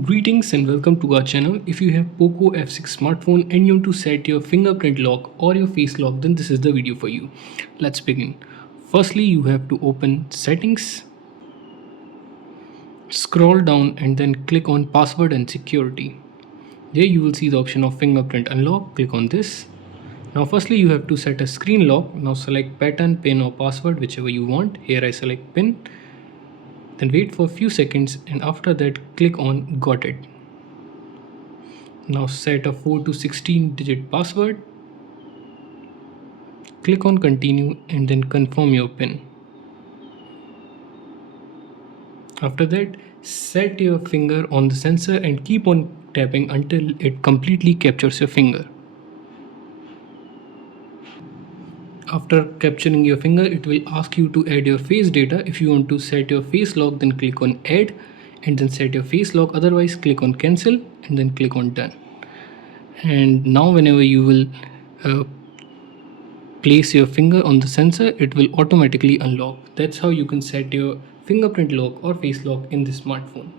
Greetings and welcome to our channel. If you have Poco F6 smartphone and you want to set your fingerprint lock or your face lock, then this is the video for you. Let's begin. Firstly, you have to open settings, scroll down and then click on password and security. There you will see the option of fingerprint unlock. Click on this. Now firstly you have to set a screen lock. Now select pattern, pin or password, whichever you want. Here I select pin. Then wait for a few seconds and after that click on got it. Now set a 4 to 16 digit password. Click on continue and then confirm your pin. After that, set your finger on the sensor and keep on tapping until it completely captures your finger. After capturing your finger, it will ask you to add your face data. If you want to set your face lock, then click on add and then set your face lock. Otherwise, click on cancel and then click on done. And now whenever you will place your finger on the sensor, it will automatically unlock. That's how you can set your fingerprint lock or face lock in this smartphone.